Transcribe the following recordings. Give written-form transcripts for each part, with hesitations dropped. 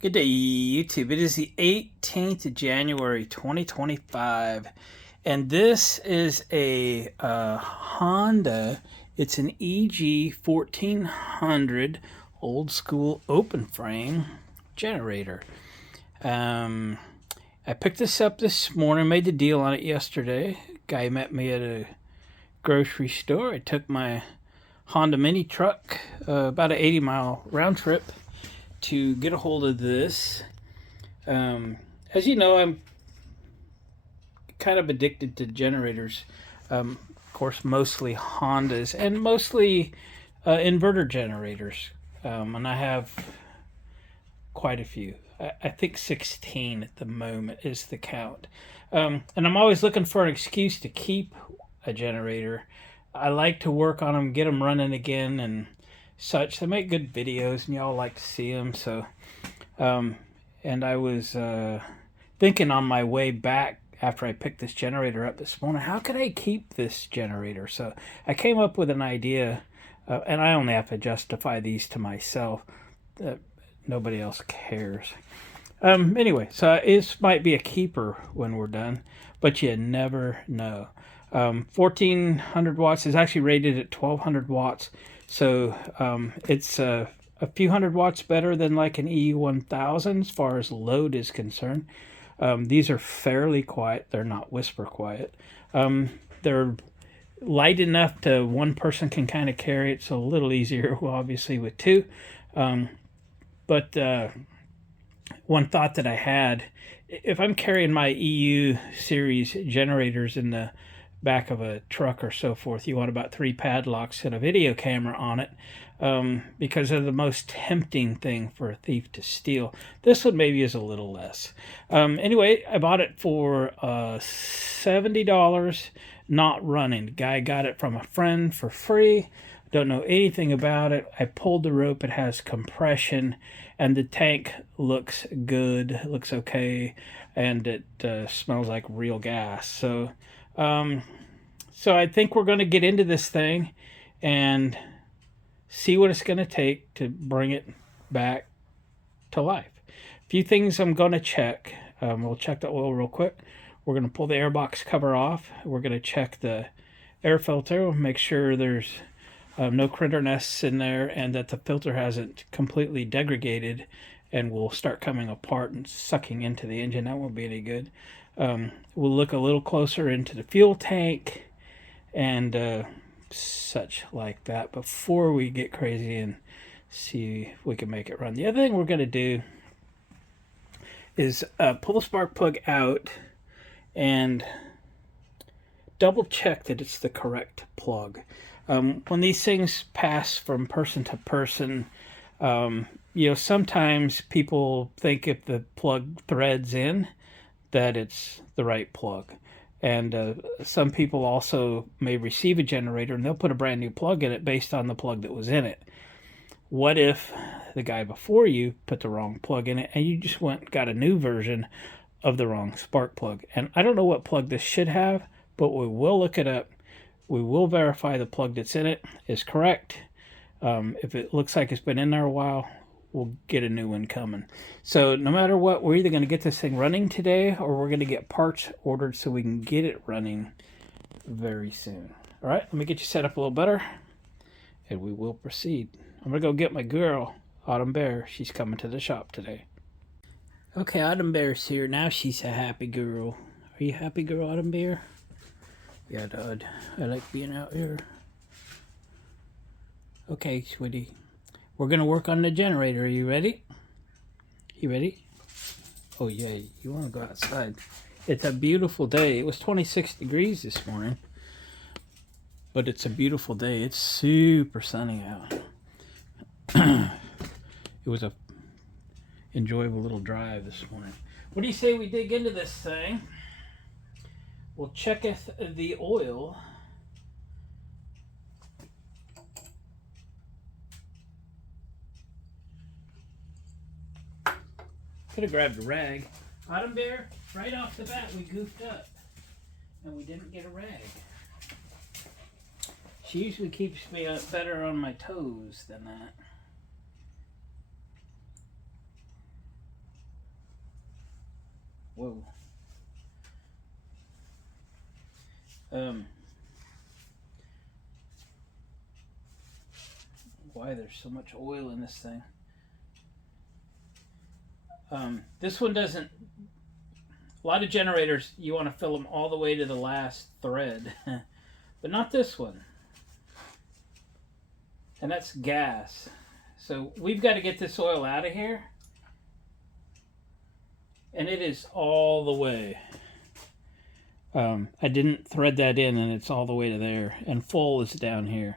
Good day, YouTube. It is the 18th of January, 2025, and this is a Honda. It's an EG1400 old school open frame generator. I picked this up this morning, made the deal on it yesterday. Guy met me at a grocery store. I took my Honda mini truck, about an 80-mile round trip, to get a hold of this. As you know, I'm kind of addicted to generators. Of course, mostly Hondas and mostly inverter generators. And I have quite a few. I think 16 at the moment is the count. And I'm always looking for an excuse to keep a generator. I like to work on them, get them running again, and such. They make good videos, and y'all like to see them. So, and I was thinking on my way back after I picked this generator up this morning, how could I keep this generator? So I came up with an idea, and I only have to justify these to myself. Nobody else cares. Anyway, so this might be a keeper when we're done, but you never know. 1400 watts is actually rated at 1200 watts. So it's a few hundred watts better than like an E1000 as far as load is concerned. These are fairly quiet. They're not whisper quiet. They're light enough to one person can kind of carry it. It's a little easier, well, obviously, with two. But one thought that I had, if I'm carrying my EU series generators in the back of a truck or so forth, you want about 3 padlocks and a video camera on it, because they're the most tempting thing for a thief to steal. This one maybe is a little less. Anyway, I bought it for $70, not running. Guy got it from a friend for free. Don't know anything about it. I pulled the rope. It has compression, and the tank looks good. It looks okay, and it smells like real gas. So I think we're going to get into this thing and see what it's going to take to bring it back to life. A few things I'm going to check. We'll check the oil real quick. We're going to pull the airbox cover off. We're going to check the air filter, make sure there's no critter nests in there, and that the filter hasn't completely degraded and will start coming apart and sucking into the engine. That won't be any good. We'll look a little closer into the fuel tank and such like that before we get crazy and see if we can make it run. The other thing we're going to do is pull the spark plug out and double check that it's the correct plug. When these things pass from person to person, sometimes people think if the plug threads in, that it's the right plug. And some people also may receive a generator and they'll put a brand new plug in it based on the plug that was in it. What if the guy before you put the wrong plug in it and you just went and got a new version of the wrong spark plug? And I don't know what plug this should have, but we will look it up. We will verify the plug that's in it is correct. If it looks like it's been in there a while, we'll get a new one coming. So no matter what, we're either going to get this thing running today or we're going to get parts ordered so we can get it running very soon. All right, let me get you set up a little better and we will proceed. I'm going to go get my girl, Autumn Bear. She's coming to the shop today. Okay, Autumn Bear's here. Now she's a happy girl. Are you happy girl, Autumn Bear? Yeah, Dad. I like being out here. Okay, sweetie. We're going to work on the generator. Are you ready? You ready? Oh, yeah. You want to go outside. It's a beautiful day. It was 26 degrees this morning. But it's a beautiful day. It's super sunny out. It was a enjoyable little drive this morning. What do you say we dig into this thing? We'll checketh the oil. Could have grabbed a rag. Autumn Bear, right off the bat we goofed up and we didn't get a rag. She usually keeps me better on my toes than that. Whoa. Why there's so much oil in this thing? This one doesn't. A lot of generators, you want to fill them all the way to the last thread, but not this one. And that's gas. So we've got to get this oil out of here. And it is all the way. I didn't thread that in, and it's all the way to there. And full is down here.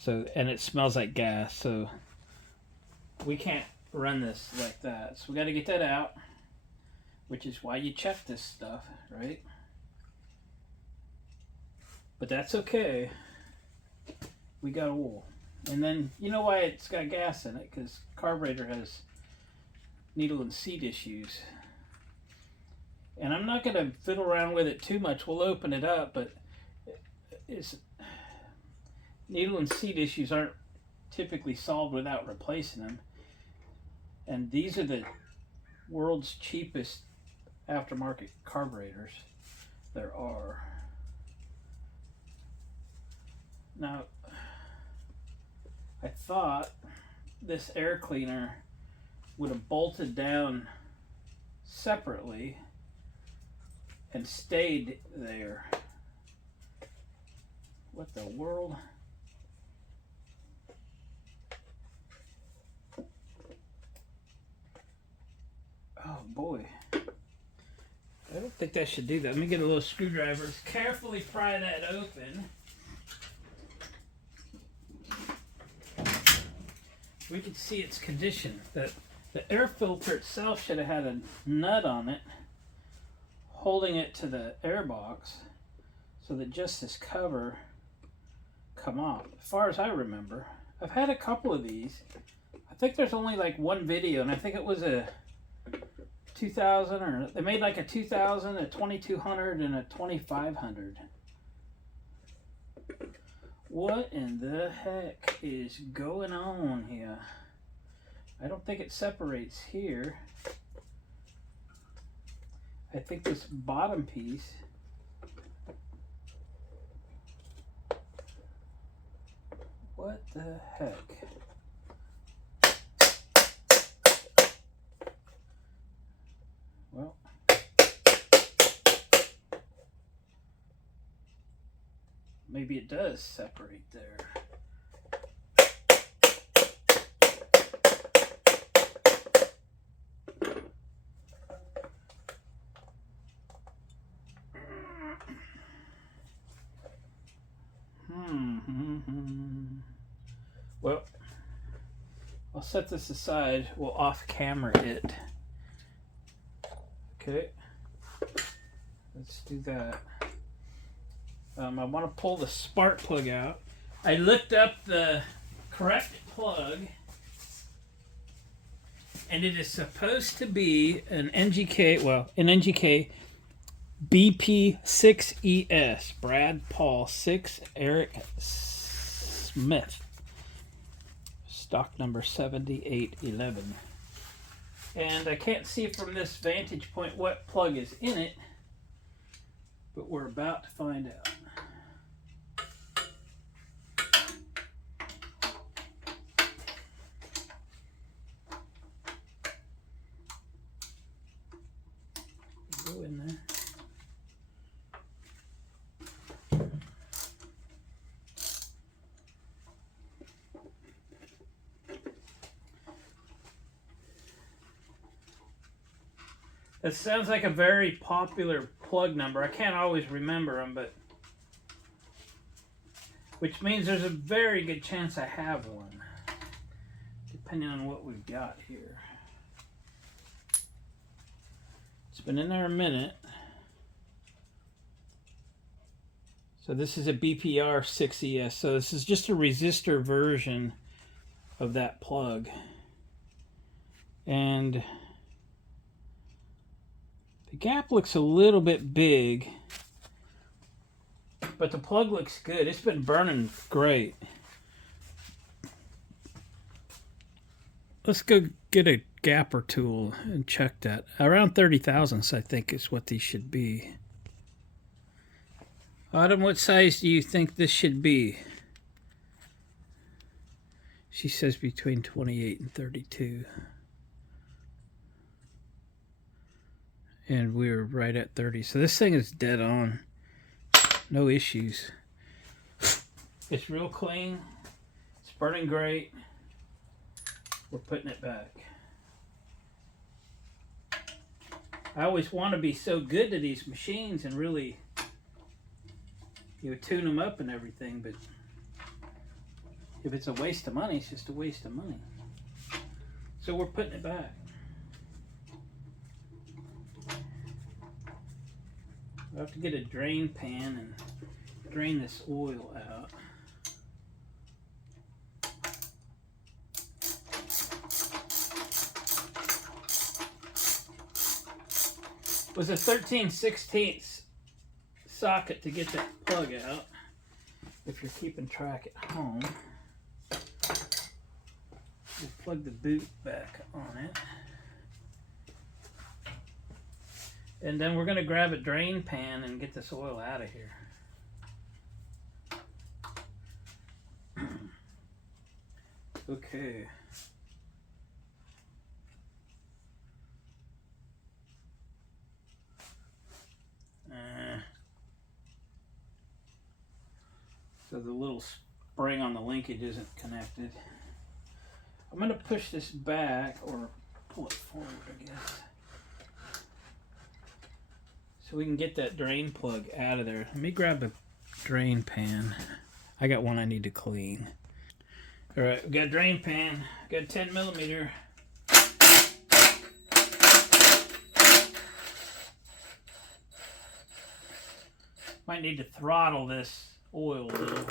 So, and it smells like gas, so we can't run this like that. So we got to get that out, which is why you check this stuff, right? But that's okay. We got oil. And then, you know why it's got gas in it? Because carburetor has needle and seat issues. And I'm not going to fiddle around with it too much. We'll open it up, but needle and seat issues aren't typically solved without replacing them. And these are the world's cheapest aftermarket carburetors there are. Now, I thought this air cleaner would have bolted down separately and stayed there. What the world? Oh boy. I don't think that should do that. Let me get a little screwdriver. Carefully pry that open. We can see its condition. The air filter itself should have had a nut on it holding it to the air box so that just this cover come off. As far as I remember, I've had a couple of these. I think there's only like one video, and I think it was a 2000, or they made like a 2000, a 2200, and a 2500. What in the heck is going on here? I don't think it separates here. I think this bottom piece what the heck? Well, maybe it does separate there. Well, I'll set this aside. We'll off camera it. Okay, let's do that. I want to pull the spark plug out. I looked up the correct plug, and it is supposed to be an NGK, well, an NGK BP6ES, Brad Paul 6, Eric Smith, stock number 7811. And I can't see from this vantage point what plug is in it, but we're about to find out. Go in there. It sounds like a very popular plug number. I can't always remember them, but which means there's a very good chance I have one, depending on what we've got here. It's been in there a minute. So this is a BPR6ES. So this is just a resistor version of that plug. And the gap looks a little bit big, but the plug looks good. It's been burning great. Let's go get a gapper tool and check that. Around 30 thousandths, I think, is what these should be. Autumn, what size do you think this should be? She says between 28 and 32. And we're right at 30. So this thing is dead on. No issues. It's real clean. It's burning great. We're putting it back. I always want to be so good to these machines and really, you know, tune them up and everything, but if it's a waste of money, it's just a waste of money. So we're putting it back. I have to get a drain pan and drain this oil out. It was a 13/16 socket to get that plug out. If you're keeping track at home, we'll plug the boot back on it. And then we're going to grab a drain pan and get this oil out of here. Okay. So the little spring on the linkage isn't connected. I'm going to push this back or pull it forward, I guess, so we can get that drain plug out of there. Let me grab a drain pan. I got one I need to clean. All right, we got a drain pan. Got a 10 millimeter. Might need to throttle this oil a little,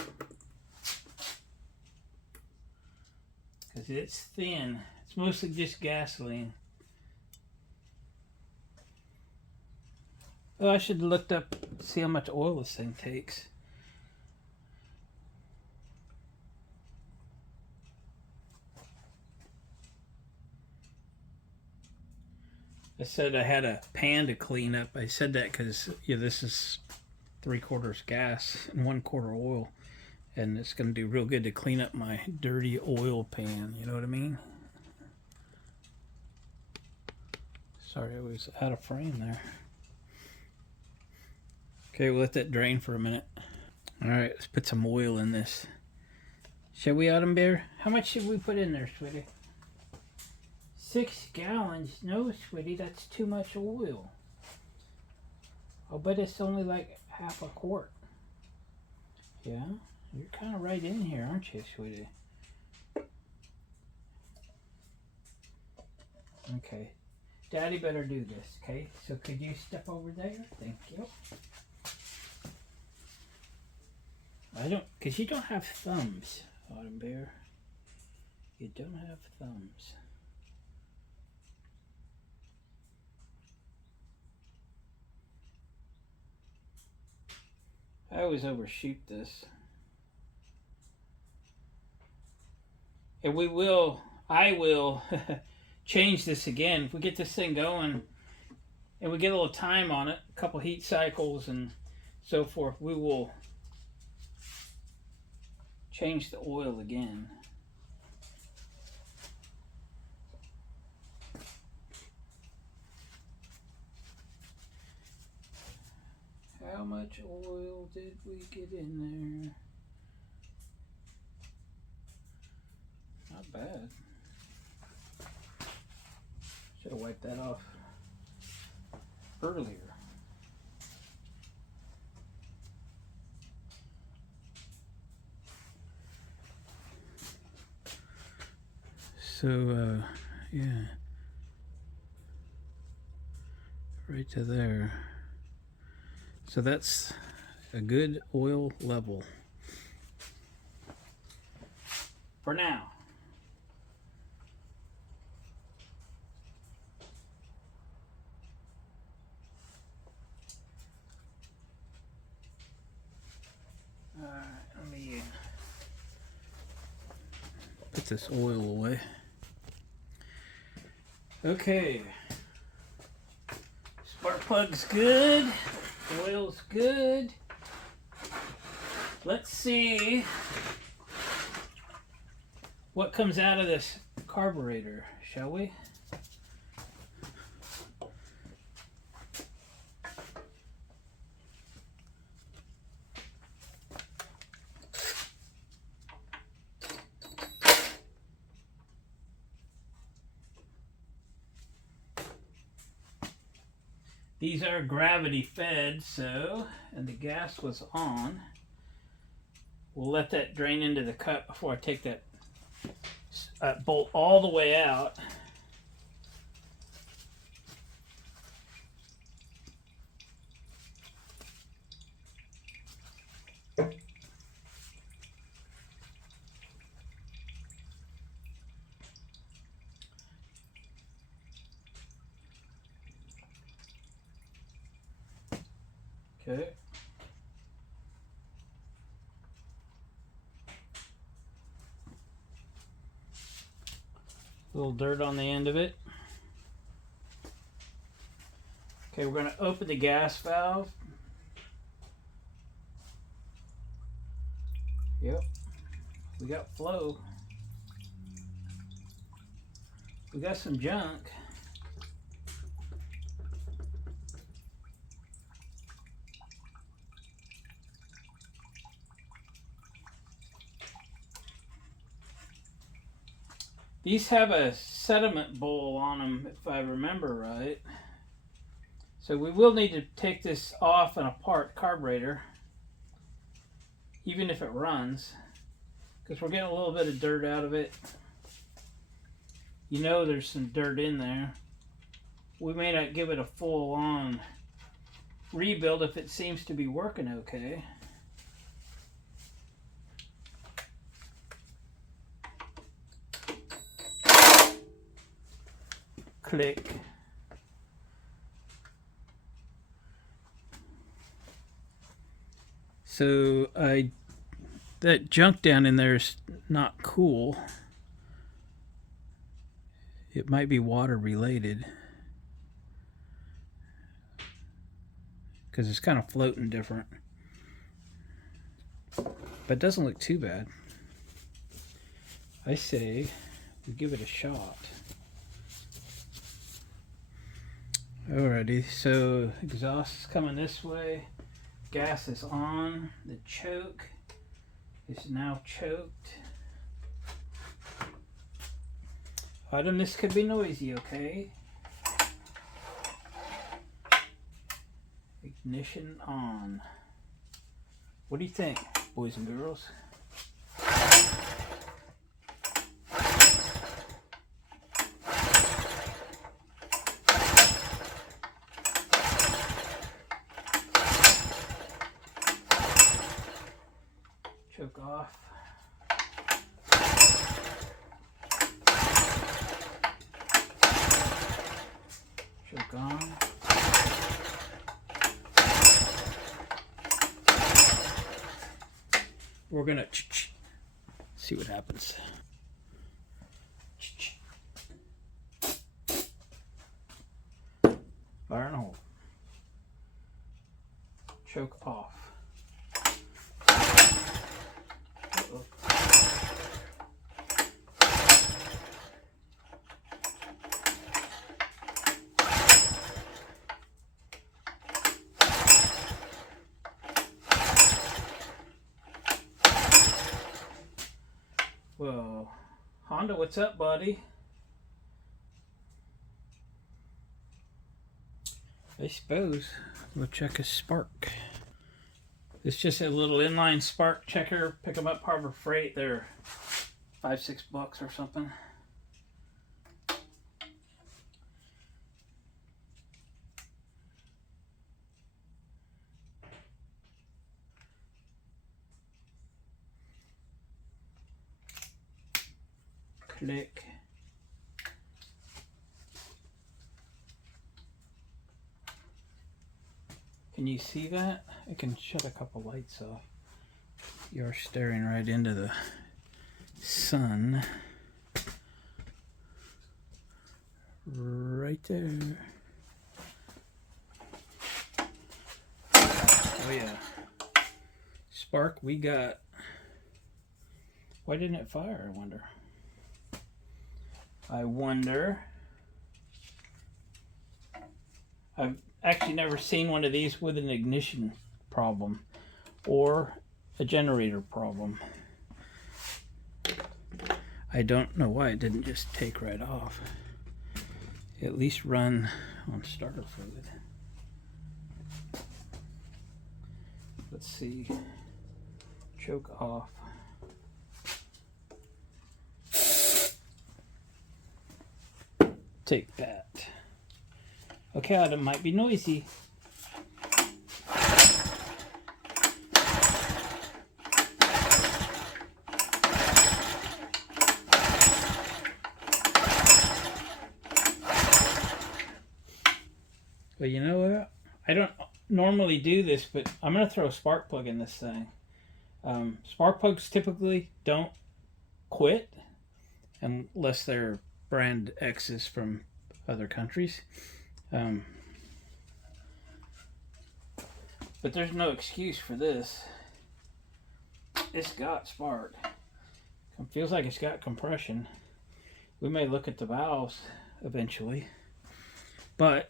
because it's thin. It's mostly just gasoline. Oh, I should have looked up, see how much oil this thing takes. I said I had a pan to clean up. I said that because, yeah, this is 3/4 gas and 1/4 oil, and it's going to do real good to clean up my dirty oil pan. You know what I mean? Sorry, I was out of frame there. Okay, we'll let that drain for a minute. All right, let's put some oil in this. Shall we, Autumn Bear? How much should we put in there, sweetie? 6 gallons? No, sweetie, that's too much oil. I'll bet it's only like half a quart. Yeah, you're kind of right in here, aren't you, sweetie? Okay, Daddy better do this, okay? So could you step over there? Thank you. I don't, because you don't have thumbs, Autumn Bear. You don't have thumbs. I always overshoot this. And I will change this again. If we get this thing going and we get a little time on it, a couple heat cycles and so forth, we will change the oil again. How much oil did we get in there? Not bad. Should have wiped that off earlier. So, yeah. Right to there. So that's a good oil level for now. All right, let me put this oil away. Okay. Spark plug's good. Oil's good. Let's see what comes out of this carburetor, shall we? These are gravity fed, so, and the gas was on. We'll let that drain into the cup before I take that bolt all the way out. Okay. A little dirt on the end of it. Okay, we're going to open the gas valve. Yep, we got flow. We got some junk. These have a sediment bowl on them, if I remember right. So we will need to take this off and apart carburetor, even if it runs, because we're getting a little bit of dirt out of it. You know there's some dirt in there. We may not give it a full-on rebuild if it seems to be working okay. Click. So that junk down in there is not cool. It might be water related, because it's kind of floating different. But it doesn't look too bad. I say we give it a shot. Alrighty, so exhaust is coming this way. Gas is on. The choke is now choked. Item, this could be noisy, okay? Ignition on. What do you think, boys and girls? Choke off. Choke on. We're gonna see what happens. Fire and hold. Choke off. Uh-oh. Whoa. Honda, what's up, buddy? I suppose we'll check his spark. It's just a little inline spark checker. Pick them up Harbor Freight. They're $5-6 or something. Click. Can you see that? I can shut a couple lights off. You're staring right into the sun. right there. Oh yeah. Spark we got. Why didn't it fire, I wonder? I've actually never seen one of these with an ignition problem or a generator problem. I don't know why it didn't just take right off. At least run on starter fluid. Let's see. Choke off. Take that. Okay, it might be noisy. But you know what? I don't normally do this, but I'm going to throw a spark plug in this thing. Spark plugs typically don't quit unless they're brand X's from other countries. But there's no excuse for this. It's got spark. It feels like it's got compression. We may look at the valves eventually. But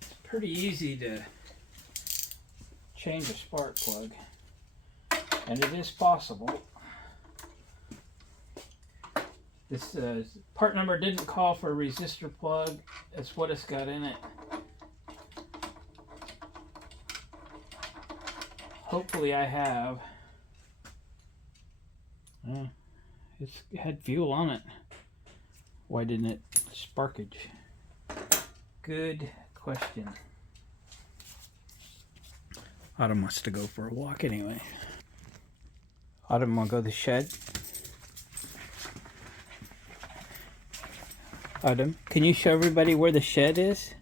it's pretty easy to change a spark plug. And it is possible. This part number didn't call for a resistor plug. That's what it's got in it. Hopefully I have. It had fuel on it. Why didn't it sparkage? Good question. Autumn wants to go for a walk anyway. Autumn, want to go to the shed? Autumn, can you show everybody where the shed is?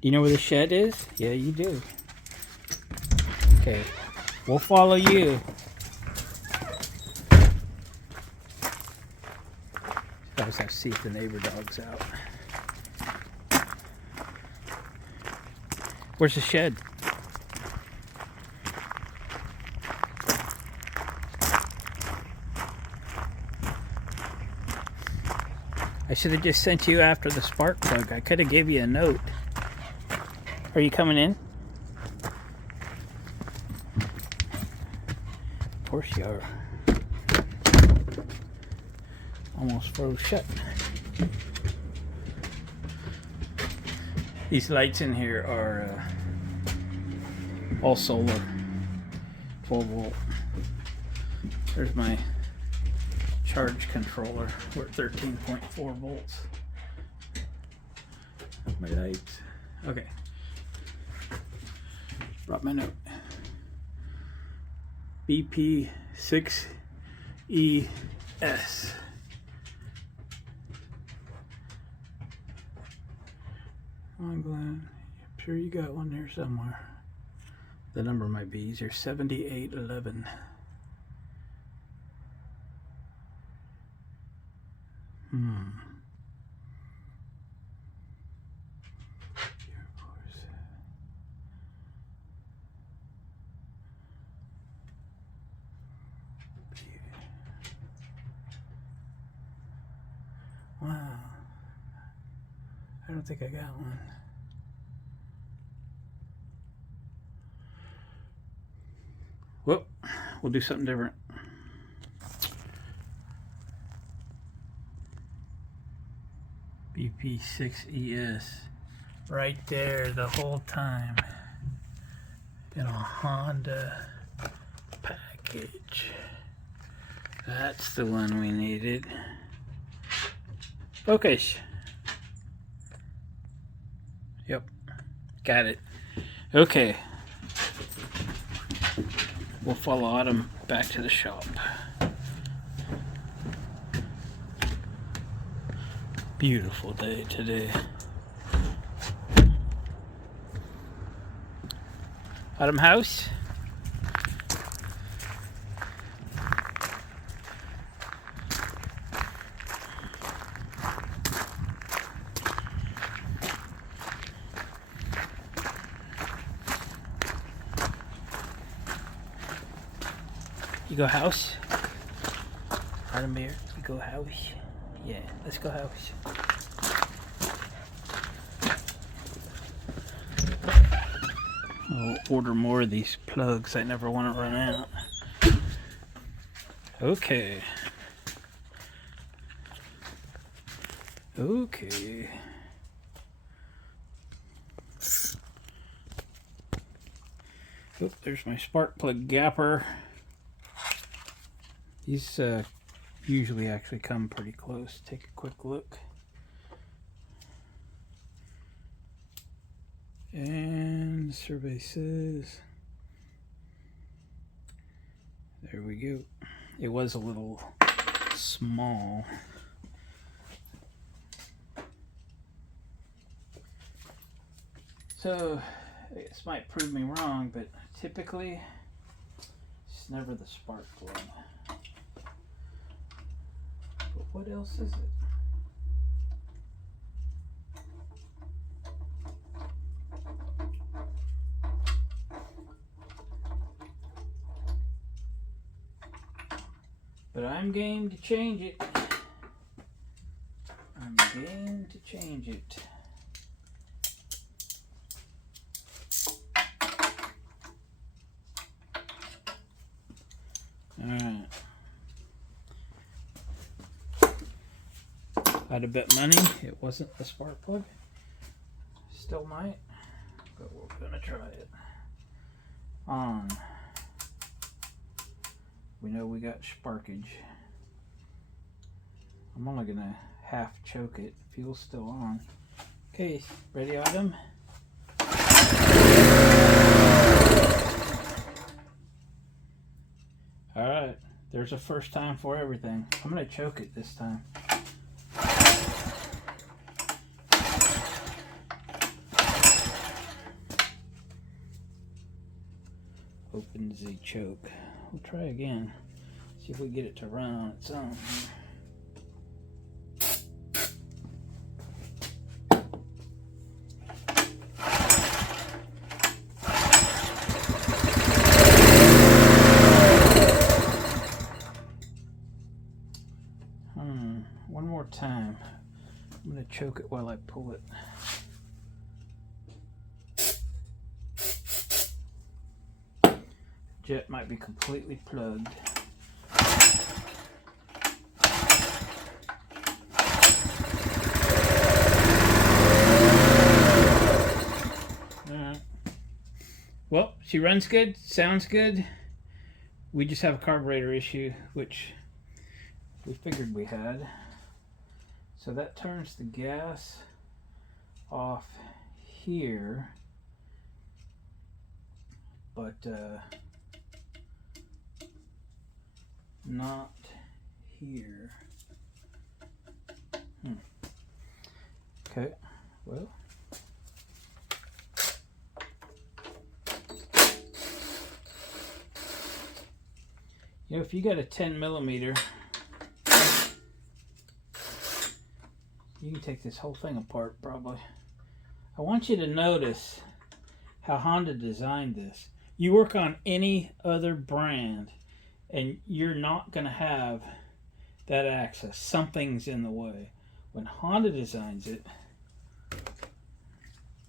Do you know where the shed is? Yeah, you do. Okay, we'll follow you. I just have to see if the neighbor dog's out. Where's the shed? I should have just sent you after the spark plug. I could have gave you a note. Are you coming in? Of course you are. Almost froze shut. These lights in here are all solar, 12 volt. There's my charge controller. We're at 13.4 volts. My lights. Okay. Brought my note. BP6ES. I'm glad. I'm sure you got one there somewhere. The number might be easier. 7811. Wow. I don't think I got one. Whoop. We'll do something different. BP6ES. Right there the whole time. In a Honda package. That's the one we needed. Focus. Yep. Got it. Okay. We'll follow Autumn back to the shop. Beautiful day today. Autumn house. You go house? Pardon me, you go house? Yeah, let's go house. I'll order more of these plugs. I never want to run out. Okay. Okay. Oh, there's my spark plug gapper. These usually actually come pretty close. Take a quick look. And the survey says, there we go. It was a little small. So, this might prove me wrong, but typically, it's never the spark plug. But what else is it? But I'm game to change it. I'm game to change it. Alright. I'd have bet money it wasn't the spark plug. Still might, but we're gonna try it. On. We know we got sparkage. I'm only gonna half choke it. Fuel's still on. Okay, ready item. Alright, there's a first time for everything. I'm gonna choke it this time. Open the choke. We'll try again. See if we get it to run on its own. One more time. I'm going to choke it while I pull it. Jet might be completely plugged. Alright. Well, she runs good, sounds good. We just have a carburetor issue, which we figured we had. So that turns the gas off here, but not here. Okay, well. You know, if you got a 10 millimeter, you can take this whole thing apart probably. I want you to notice how Honda designed this. You work on any other brand and you're not going to have that access. Something's in the way. When Honda designs it,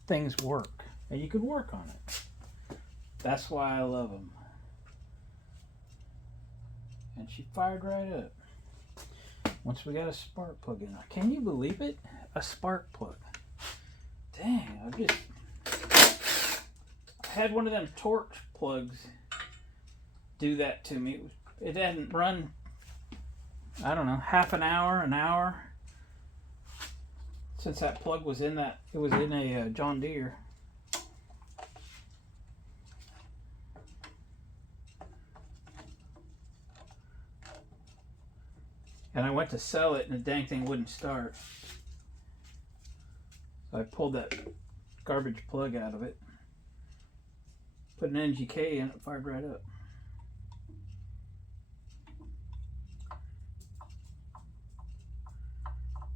things work. And you can work on it. That's why I love them. And she fired right up. Once we got a spark plug in. Can you believe it? A spark plug. Dang, I had one of them torch plugs do that to me. It hadn't run, I don't know, half an hour since that plug was in that. It was in a John Deere. And I went to sell it and the dang thing wouldn't start. So I pulled that garbage plug out of it. Put an NGK in, it fired right up.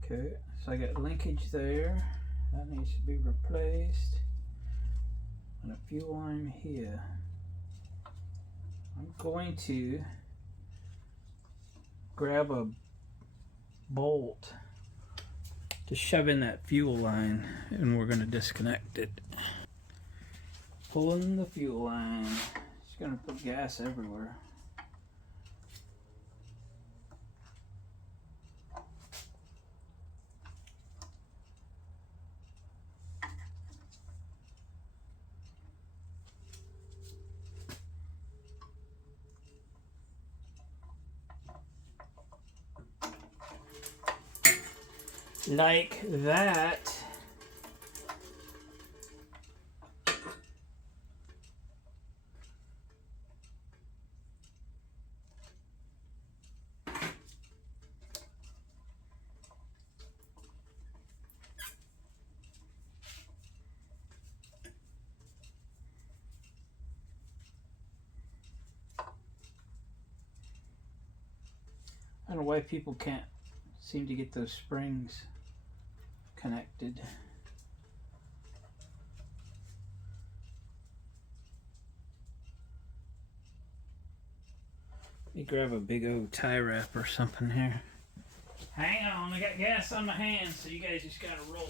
Okay, so I got linkage there. That needs to be replaced. And a fuel line here. I'm going to grab a bolt to shove in that fuel line, and we're going to disconnect it. Pulling the fuel line. It's going to put gas everywhere. Like that. I don't know why people can't seem to get those springs connected. Let me grab a big old tie wrap or something here. Hang on, I got gas on my hands, so you guys just gotta roll.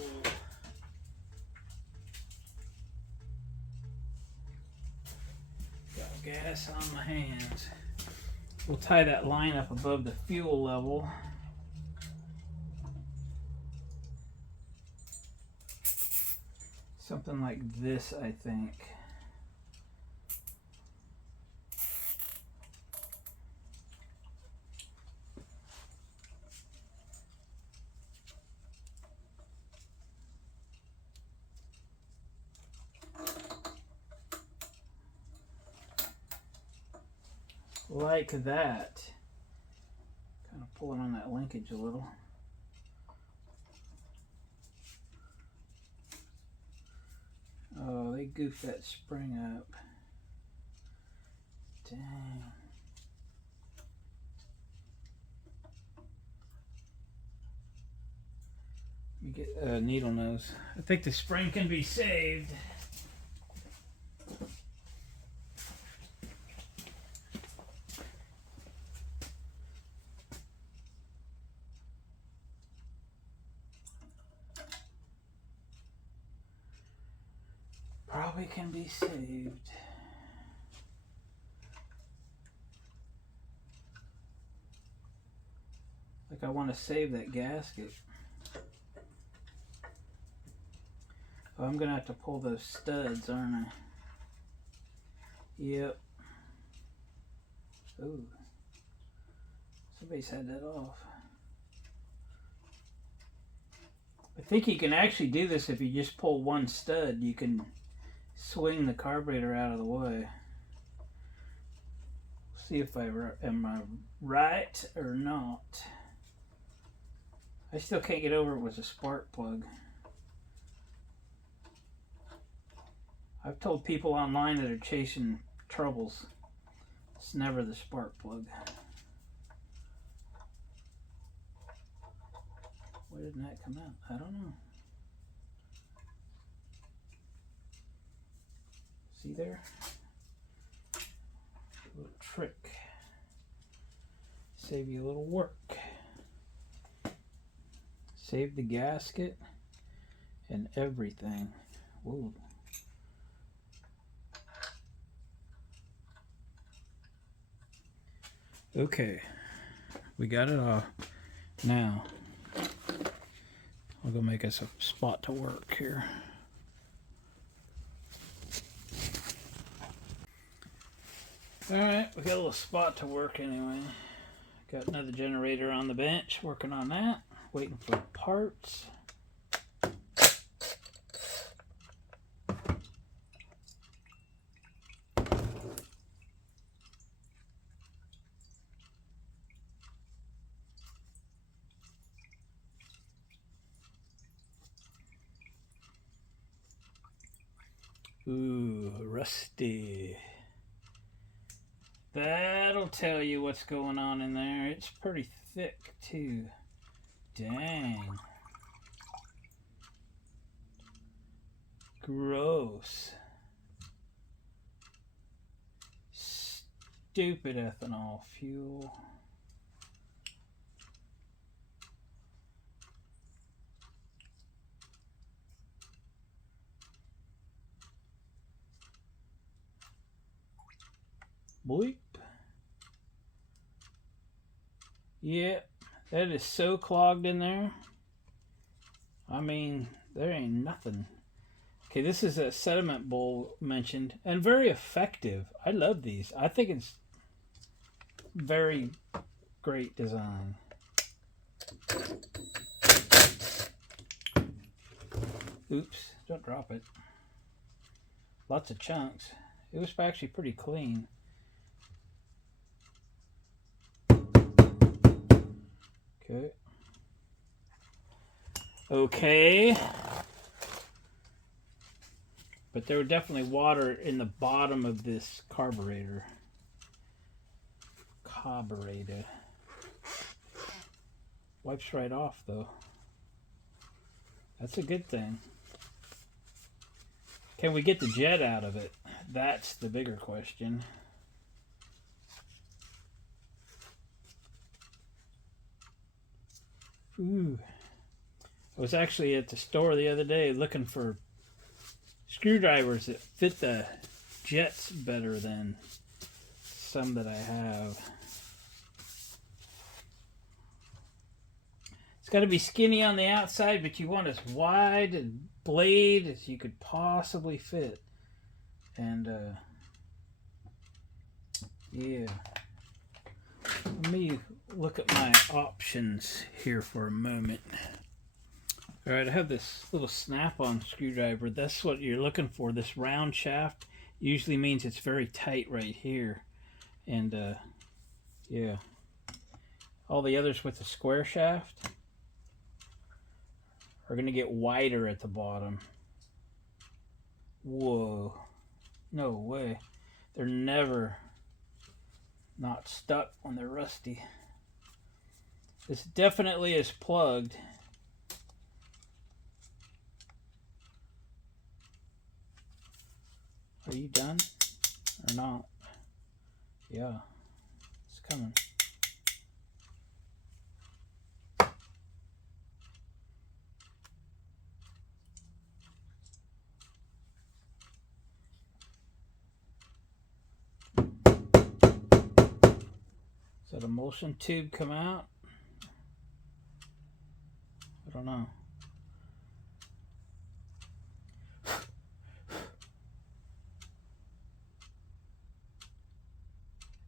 Got gas on my hands. We'll tie that line up above the fuel level. Something like this, I think. Like that. Kind of pulling on that linkage a little. Oh, they goofed that spring up. Dang. Let me get a needle nose. I think the spring can be saved. Probably can be saved. Like I want to save that gasket. Oh, I'm gonna have to pull those studs, aren't I? Yep. Ooh. Somebody's had that off. I think you can actually do this if you just pull one stud. You can swing the carburetor out of the way. See if am I right or not. I still can't get over it with a spark plug. I've told people online that are chasing troubles, it's never the spark plug. Why didn't that come out? I don't know. See there? A little trick. Save you a little work. Save the gasket and everything. Whoa. Okay, we got it off. Now, I'll go make us a spot to work here. Alright, we got a little spot to work anyway. Got another generator on the bench, working on that. Waiting for parts. Ooh, rusty. That'll tell you what's going on in there. It's pretty thick too. Dang. Gross. Stupid ethanol fuel. Bleep. Yeah, that is so clogged in there. I mean, there ain't nothing. Okay, this is a sediment bowl mentioned, and very effective. I love these. I think it's very great design. Oops, don't drop it. Lots of chunks. It was actually pretty clean. Okay. Okay. But there was definitely water in the bottom of this carburetor. Carburetor. Wipes right off though. That's a good thing. Can we get the jet out of it? That's the bigger question. Ooh. I was actually at the store the other day looking for screwdrivers that fit the jets better than some that I have. It's got to be skinny on the outside, but you want as wide a blade as you could possibly fit. And yeah. Let me look at my options here for a moment. Alright, I have this little snap-on screwdriver. That's what you're looking for. This round shaft usually means it's very tight right here. And yeah. All the others with the square shaft are going to get wider at the bottom. Whoa. No way. They're never not stuck when they're rusty. This definitely is plugged. Are you done or not? Yeah, it's coming. Does that emulsion tube come out? I don't know.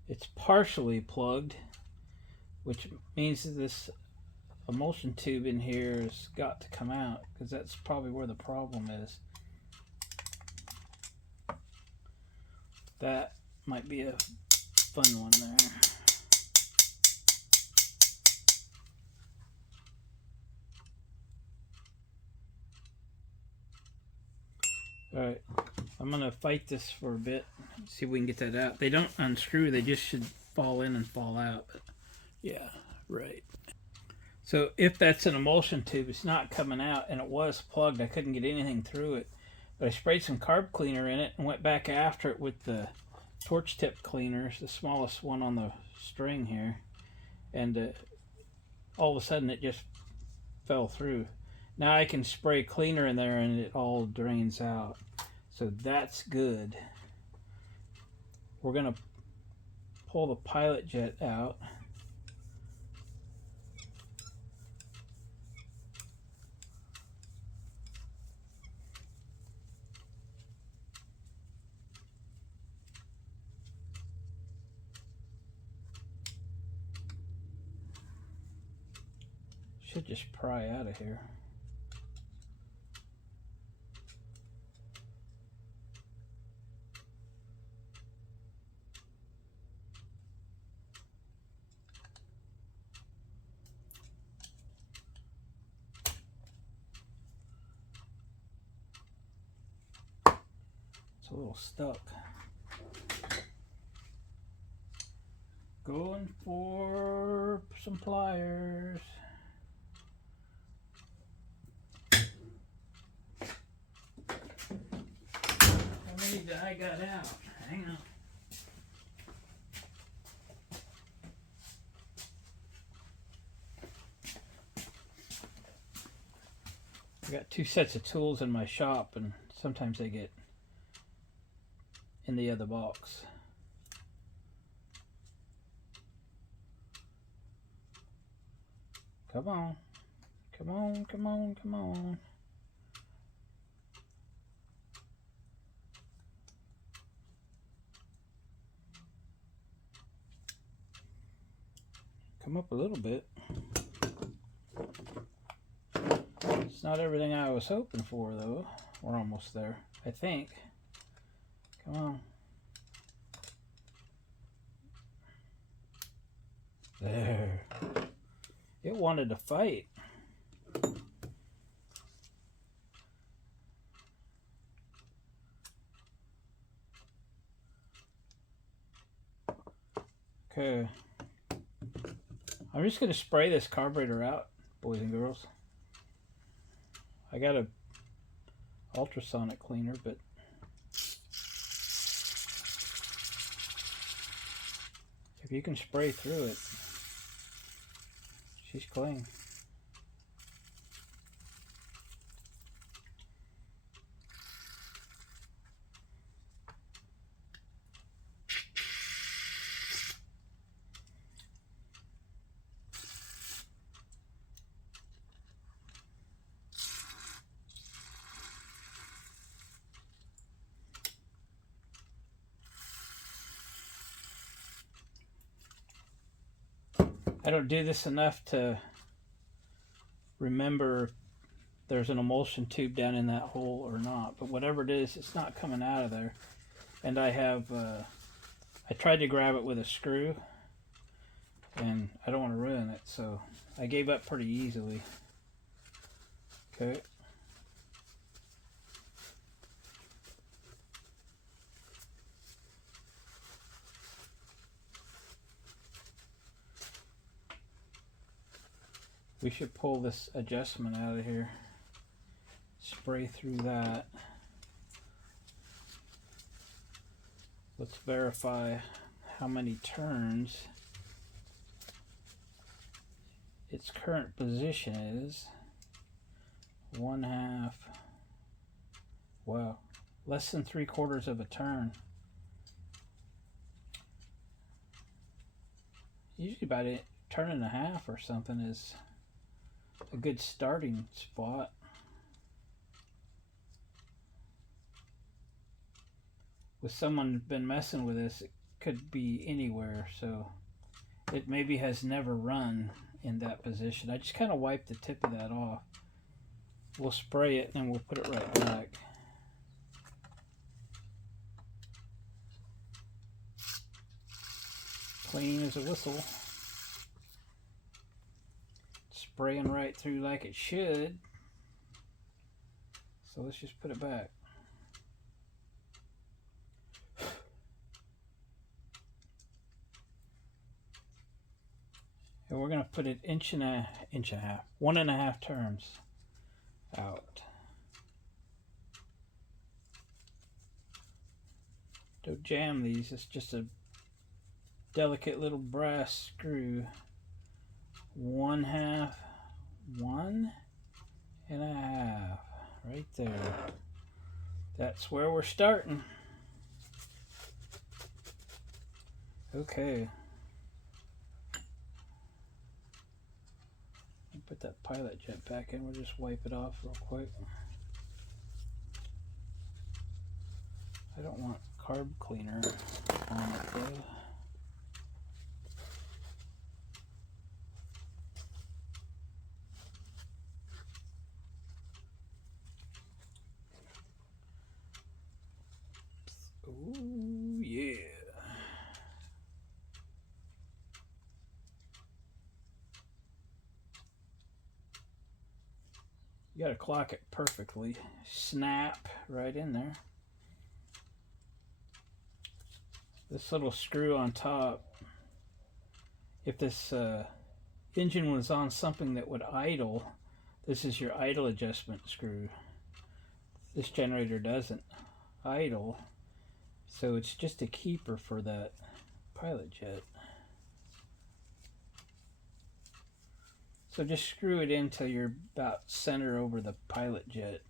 It's partially plugged, which means that this emulsion tube in here has got to come out, because that's probably where the problem is. That might be a fun one there. Alright, I'm going to fight this for a bit, see if we can get that out. They don't unscrew, they just should fall in and fall out. But yeah, right. So if that's an emulsion tube, it's not coming out, and it was plugged. I couldn't get anything through it. But I sprayed some carb cleaner in it and went back after it with the torch tip cleaners, the smallest one on the string here. And all of a sudden it just fell through. Now I can spray cleaner in there and it all drains out. So that's good. We're going to pull the pilot jet out. Should just pry out of here. It's a little stuck. Going for some pliers. How many did I got out? Hang on. I got two sets of tools in my shop, and sometimes they get in the other box. Come on. Come on, come on, come on. Come up a little bit. It's not everything I was hoping for, though. We're almost there, I think. Come on. There. It wanted to fight. Okay. I'm just going to spray this carburetor out, boys and girls. I got a ultrasonic cleaner, but if you can spray through it, she's clean. I don't do this enough to remember if there's an emulsion tube down in that hole or not, but whatever it is, it's not coming out of there. And I have, I tried to grab it with a screw, and I don't want to ruin it, so I gave up pretty easily. Okay. We should pull this adjustment out of here. Spray through that. Let's verify how many turns its current position is. 1/2. Wow, less than 3/4 of a turn. Usually about a turn and a half or something is a good starting spot. With someone been messing with this, it could be anywhere, so it maybe has never run in that position. I just kind of wiped the tip of that off. We'll spray it and we'll put it right back. Clean as a whistle. Spraying right through like it should. So let's just put it back. And we're going to put it inch and a half, 1.5 turns out. Don't jam these, it's just a delicate little brass screw. 1/2, 1.5, right there. That's where we're starting. Okay. Put that pilot jet back in. We'll just wipe it off real quick. I don't want carb cleaner on it though. Ooh, yeah. You gotta clock it perfectly. Snap right in there. This little screw on top, if this engine was on something that would idle, this is your idle adjustment screw. This generator doesn't idle, so it's just a keeper for that pilot jet. So just screw it in till you're about center over the pilot jet.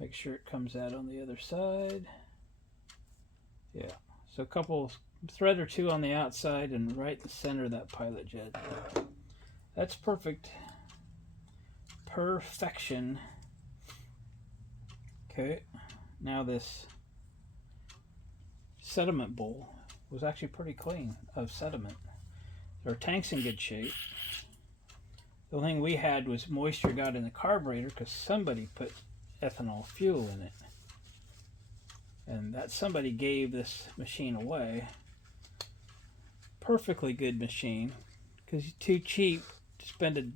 Make sure it comes out on the other side. Yeah, so a couple thread or two on the outside and right in the center of that pilot jet. That's perfect. Perfection. Okay, now this sediment bowl was actually pretty clean of sediment. Our tank's in good shape. The only thing we had was moisture got in the carburetor because somebody put ethanol fuel in it. And that somebody gave this machine away. Perfectly good machine because it's too cheap to spend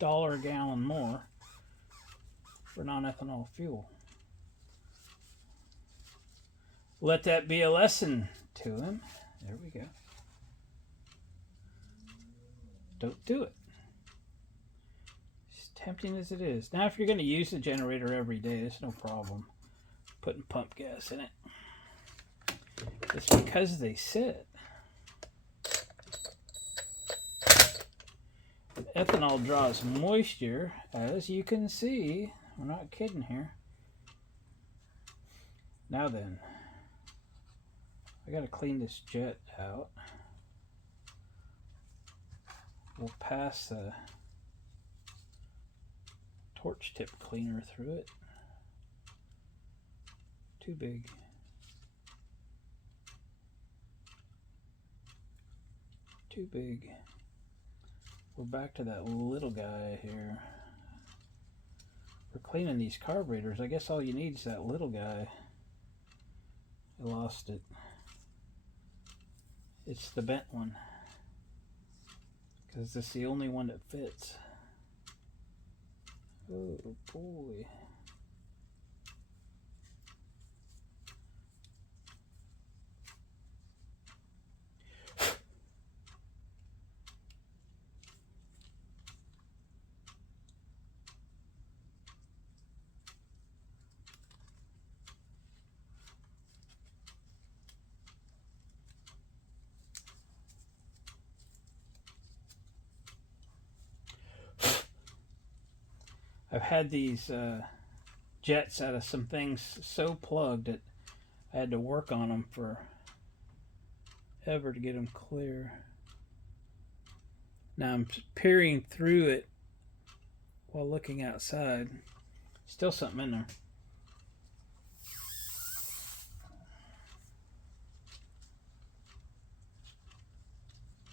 $1 a gallon more for non-ethanol fuel. Let that be a lesson to him. There we go. Don't do it. As tempting as it is. Now, if you're going to use the generator every day, there's no problem putting pump gas in it. It's because they sit. Ethanol draws moisture, as you can see. We're not kidding here. Now then, I got to clean this jet out. We'll pass the torch tip cleaner through it. Too big. Too big. We're back to that little guy here. For cleaning these carburetors, I guess all you need is that little guy. I lost it. It's the bent one. Because this is the only one that fits. Oh boy. I've had these jets out of some things so plugged that I had to work on them for ever to get them clear. Now I'm peering through it while looking outside. Still something in there.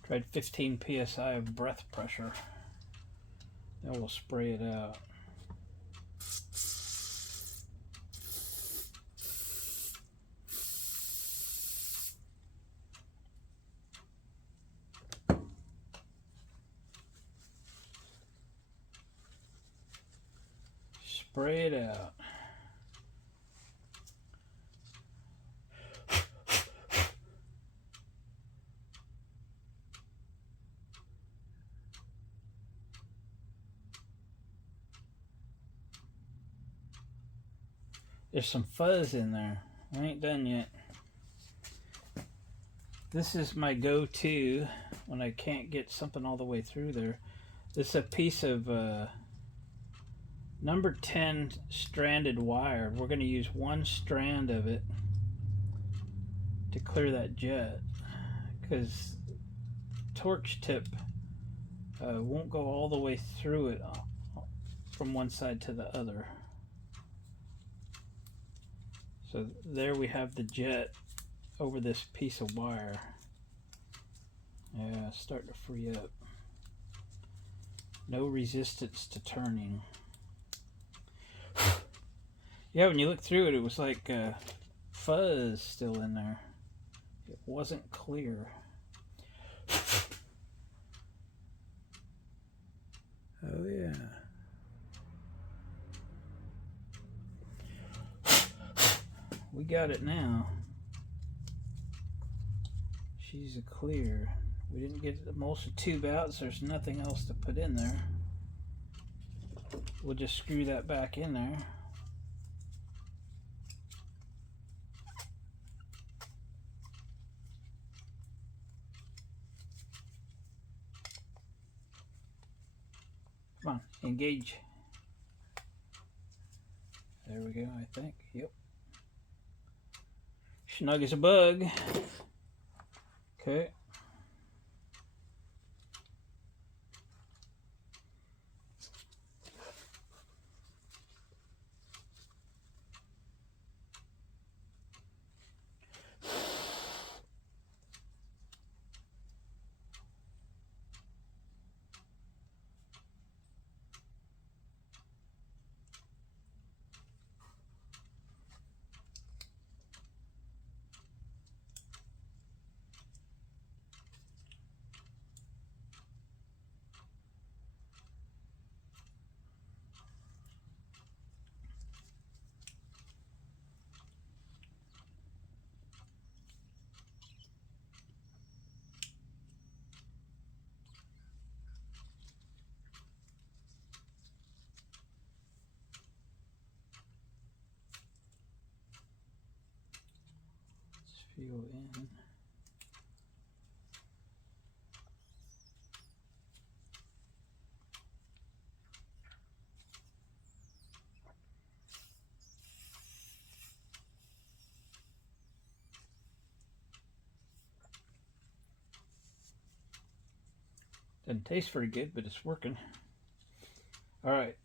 Tried 15 psi of breath pressure. Then we'll spray it out. Spray it out. There's some fuzz in there. I ain't done yet. This is my go-to when I can't get something all the way through there. This is a piece of number 10 stranded wire. We're going to use one strand of it to clear that jet because torch tip won't go all the way through it from one side to the other. So there we have the jet over this piece of wire. Yeah, it's starting to free up. No resistance to turning. Yeah, when you look through it, it was like fuzz still in there. It wasn't clear. Oh yeah. We got it now. She's a clear. We didn't get the emulsion tube out, so there's nothing else to put in there. We'll just screw that back in there. Come on, engage. There we go, I think. Yep. Snug as a bug. Okay. fuel in. Doesn't taste very good, but it's working. All right.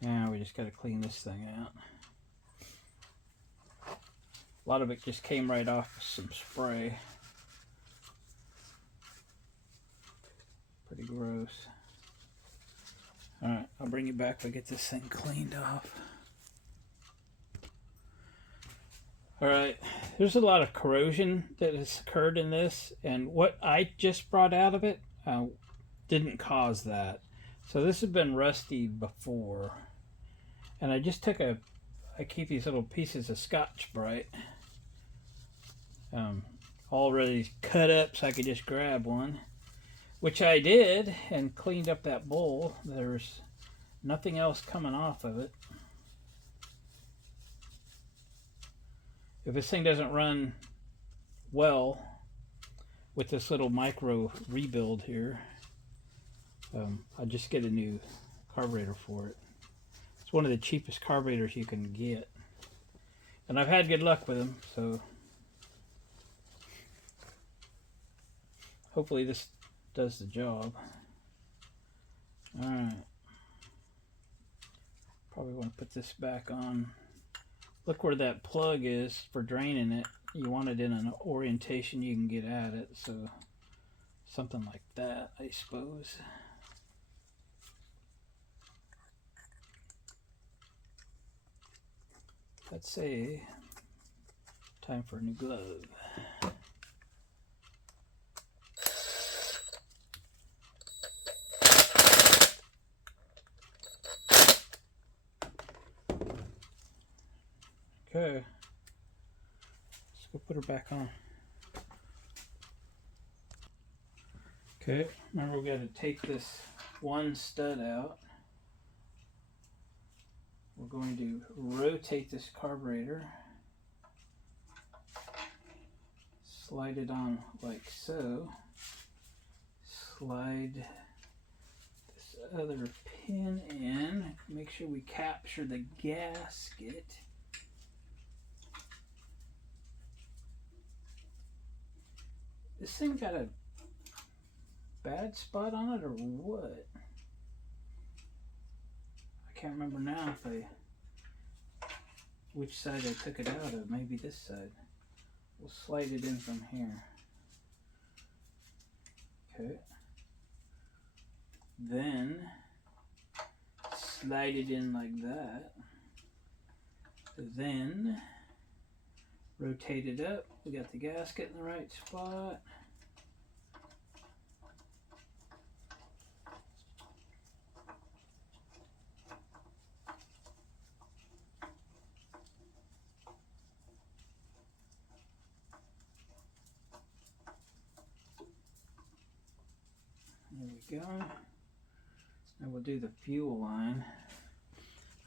Now we just got to clean this thing out. A lot of it just came right off with some spray. Pretty gross. All right, I'll bring you back when I get this thing cleaned off. All right, there's a lot of corrosion that has occurred in this, and what I just brought out of it didn't cause that. So this has been rusty before, and I just took I keep these little pieces of Scotch-Brite already cut up so I could just grab one, which I did, and cleaned up that bowl. There's nothing else coming off of it. If this thing doesn't run well with this little micro rebuild here, I'll just get a new carburetor for it. It's one of the cheapest carburetors you can get, and I've had good luck with them, so hopefully this does the job. Alright, probably want to put this back on. Look where that plug is for draining it. You want it in an orientation you can get at it, so something like that, I suppose. Let's say time for a new glove. Okay, let's go put her back on. Okay, remember we got to take this one stud out. We're going to rotate this carburetor, slide it on like so, slide this other pin in, make sure we capture the gasket. This thing got a bad spot on it or what? I can't remember now which side I took it out of. Maybe this side. We'll slide it in from here. Okay. Then slide it in like that. Then rotate it up. We got the gasket in the right spot. There we go. Now we'll do the fuel line.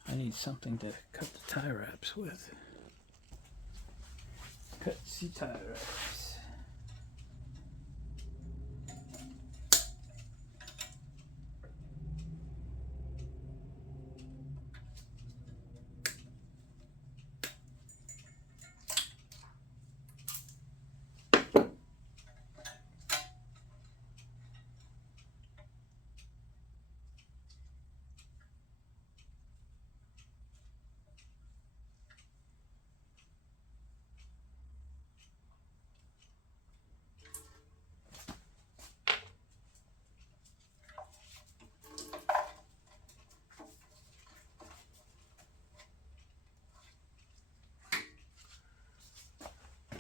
I need something to cut the tie wraps with. Cut the tie wraps.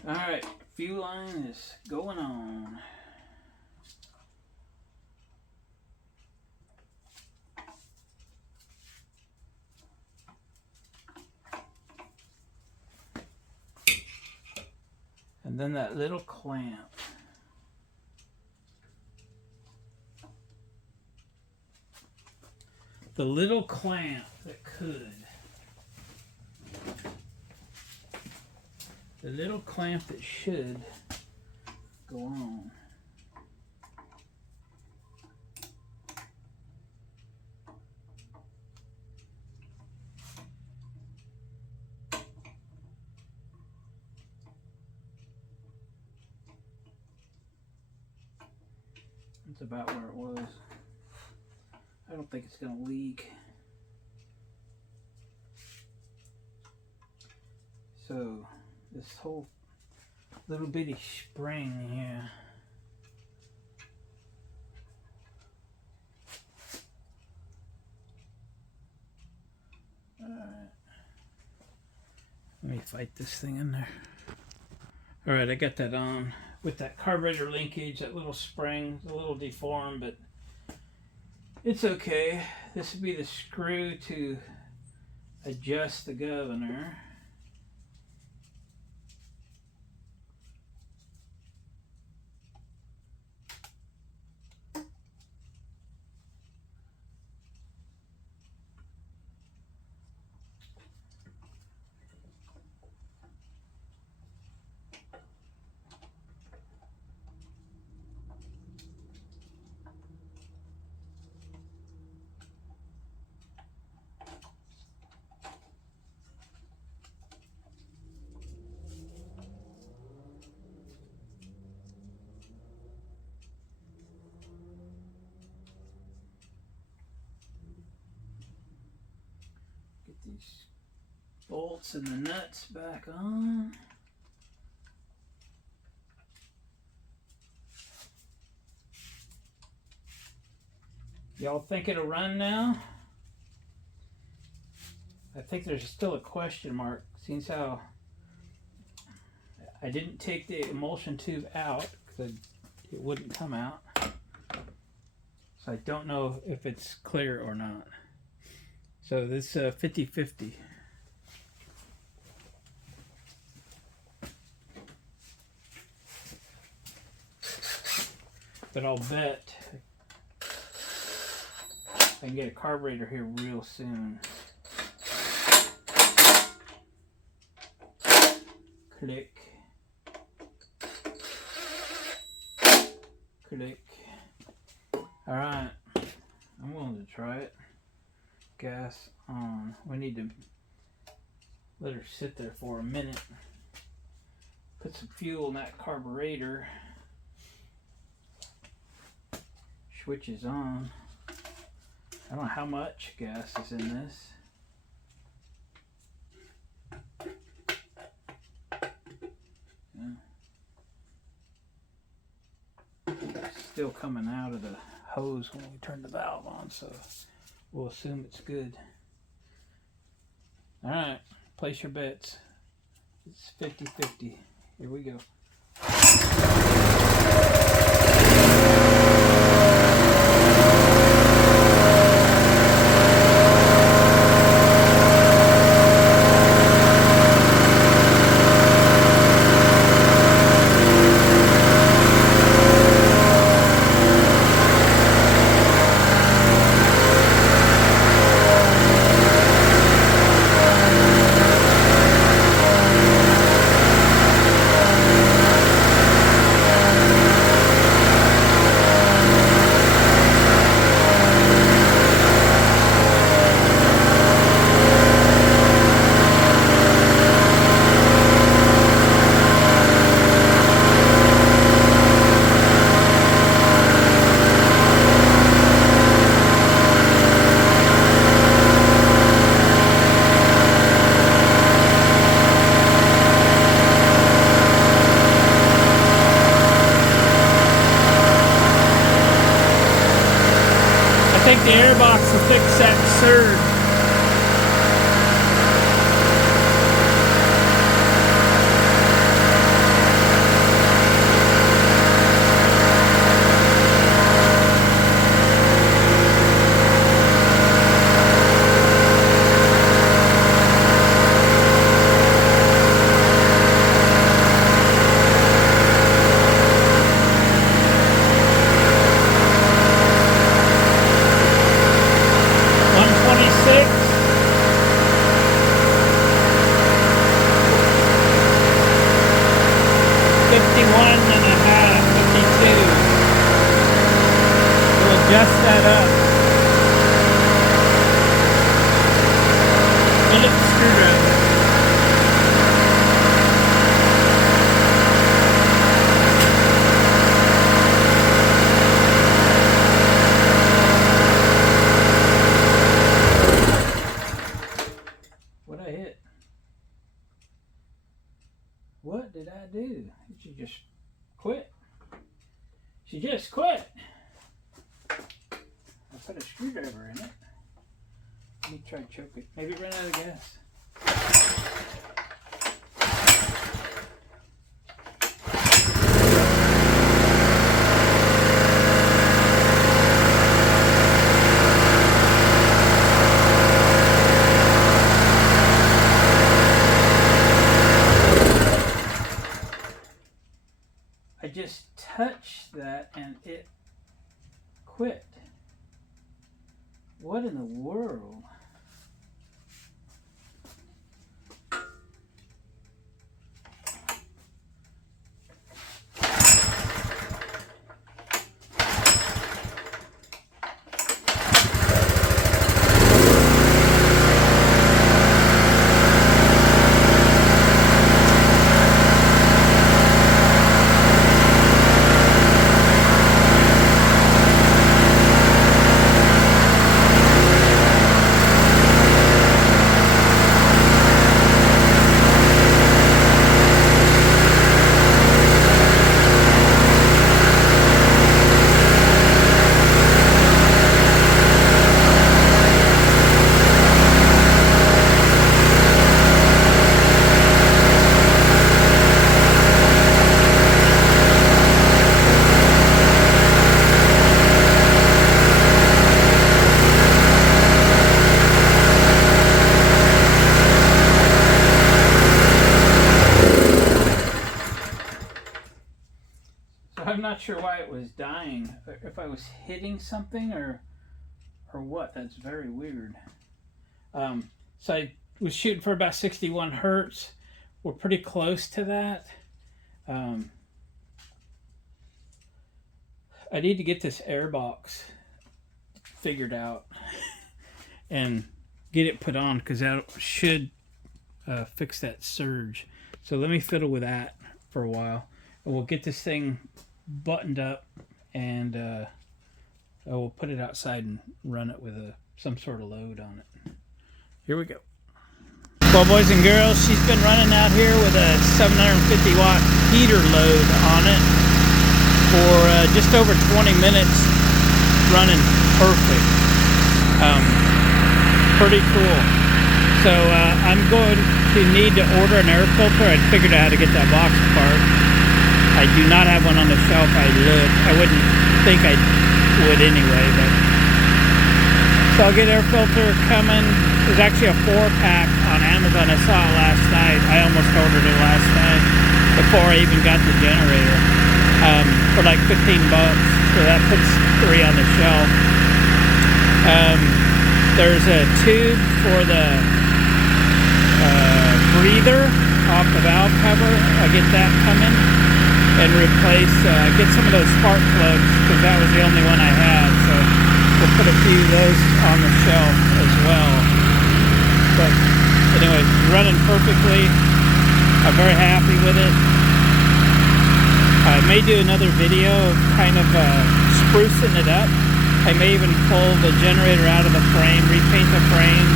Alright, fuel line is going on. And then that little clamp. The little clamp that could the little clamp that should go on. That's about where it was. I don't think it's going to leak. So this whole little bitty spring here. Alright. Let me fight this thing in there. Alright, I got that on. With that carburetor linkage, that little spring, a little deformed, but it's okay. This would be the screw to adjust the governor. These bolts and the nuts back on. Y'all think it'll run now? I think there's still a question mark, since how I didn't take the emulsion tube out because it wouldn't come out. So I don't know if it's clear or not. So this 50-50. But I'll bet I can get a carburetor here real soon. Click. Click. Alright. I'm willing to try it. Gas on. We need to let her sit there for a minute. Put some fuel in that carburetor. Switch is on. I don't know how much gas is in this. Yeah. Still coming out of the hose when we turn the valve on, so we'll assume it's good. Alright, place your bets. It's 50-50. Here we go. I think the airbox will fix that surge. dust that up. And it's screwdriver. What'd I hit? What did I do? She just quit. She just quit. I put a screwdriver in it. Let me try to choke it. Maybe it ran out of gas. I just touched that and it quit. What in the world? I'm not sure why it was dying. If I was hitting something or what. That's very weird. So I was shooting for about 61 hertz. We're pretty close to that. I need to get this air box figured out and get it put on, because that should fix that surge. So let me fiddle with that for a while, and we'll get this thing buttoned up, and I will put it outside and run it with some sort of load on it. Here we go. Well, boys and girls, she's been running out here with a 750 watt heater load on it for just over 20 minutes, running perfect. Pretty cool. So I'm going to need to order an air filter. I figured out how to get that box apart. I do not have one on the shelf. I looked. I wouldn't think I would anyway, but so I'll get air filter coming. There's actually a 4-pack on Amazon. I saw it last night. I almost ordered it last night before I even got the generator, for like 15 bucks. So that puts 3 on the shelf. There's a tube for the breather off the valve cover. I'll get that coming and replace, get some of those spark plugs, because that was the only one I had. So we'll put a few of those on the shelf as well. But anyway, running perfectly. I'm very happy with it. I may do another video of kind of sprucing it up. I may even pull the generator out of the frame, repaint the frame,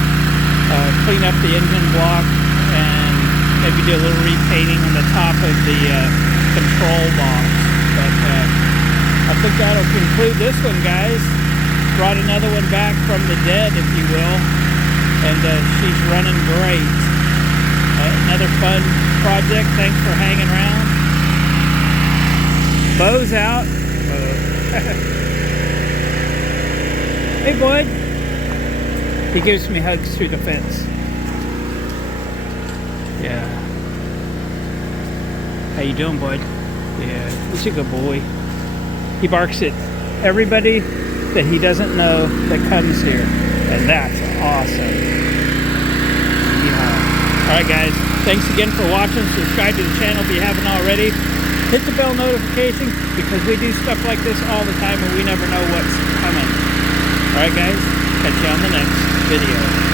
clean up the engine block, and maybe do a little repainting on the top of the control box. But I think that'll conclude this one, guys. Brought another one back from the dead, if you will, and she's running great. Another fun project. Thanks for hanging around. Bo's out. Hey, bud. He gives me hugs through the fence. Yeah. How you doing, bud? Yeah, he's a good boy. He barks at everybody that he doesn't know that comes here, and that's awesome. Yeah. All right, guys. Thanks again for watching. Subscribe to the channel if you haven't already. hit the bell notification, because we do stuff like this all the time and we never know what's coming. Alright guys, catch you on the next video.